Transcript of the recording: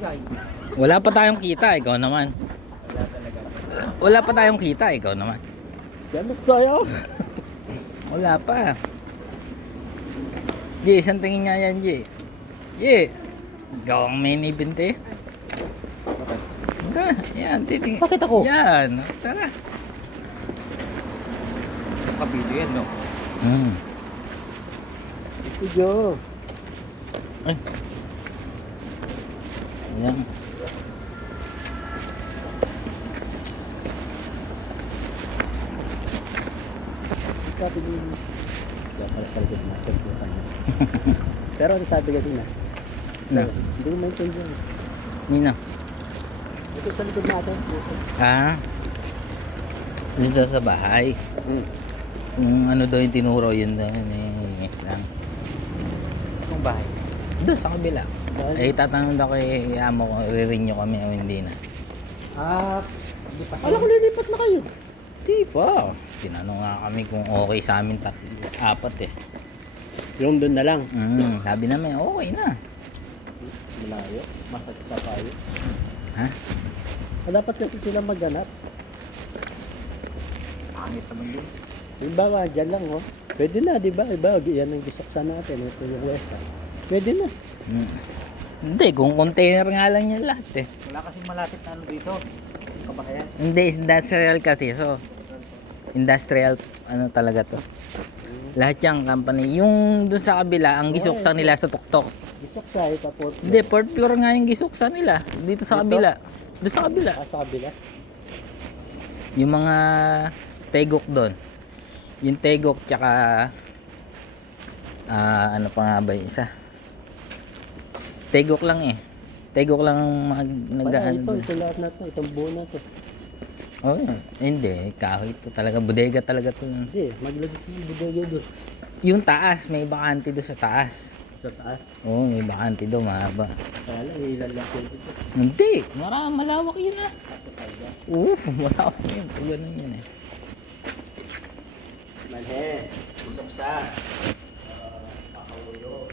bigay. Wala pa tayong kita, ikaw naman. Wala talaga. Wala pa tayong kita, ikaw naman. Yan masaya. Wala pa. Jay, isang tingin nga yan, Jay. Jay, ikaw ang main event eh. Tara, yan, titingin. Bakit ako? Yan, tara. Kapito yan, no? Hmm. Video. Ay. Yan. Sabi ni... Kaya pala salikod na. Pero ano sabi kasi na? Na, Hindi ko maintindihan. Nina. Ito sa likod natin. Ah. Dito sa bahay. Hmm. Kung ano daw yung tinuro, yun daw yun lang. Ang bahay. Doon sa kabila. Eh, tatanong daw kay amo ko, re-renew kami o hindi na. Ah, alam ko lilipat na kayo. Di pa. Tinanong nga kami kung okay sa amin apat eh. Yung doon na lang. Sabi namin, okay na. Malayo. Masakit sa payo. Ha? Dapat kasi sila maghanap. Pangit naman yun. Diba, dyan lang, oh. Pwede na, di ba? Iba, yan ang gisaksa natin. Ito yung wesa. Pwede na. Hindi, kung container nga lang yan lahat eh. Wala kasing malapit na ano dito. Kabahayan. Hindi, industrial kasi. So, industrial, ano talaga to. Lahat yung company. Yung doon sa kabila, ang gisuksan nila sa tuktok. Gisaksa, tapos. Hindi, fourth floor nga yung gisuksan nila. Dito sa kabila. Doon sa kabila. Sa kabila. Yung mga tegok doon. Yung tegok tsaka ano pa nga ba yung isa? Tegok lang eh. Tegok lang nag-ano. Ito lahat na to. Itong buo na to. Oh, hindi. Kahoy ito talaga. Bodega talaga to. Hindi, maglagay siya ng budaya doon. Yung taas, may bakante doon sa taas. Sa taas. Oo, may bakante doon. Mahaba. Kaya lang, ilalaki dito. Hindi. Malawak yun ah. Sa tayo. Oo, malawak yun. Pag ganun yun eh. Manhe, usok sa kakauyo.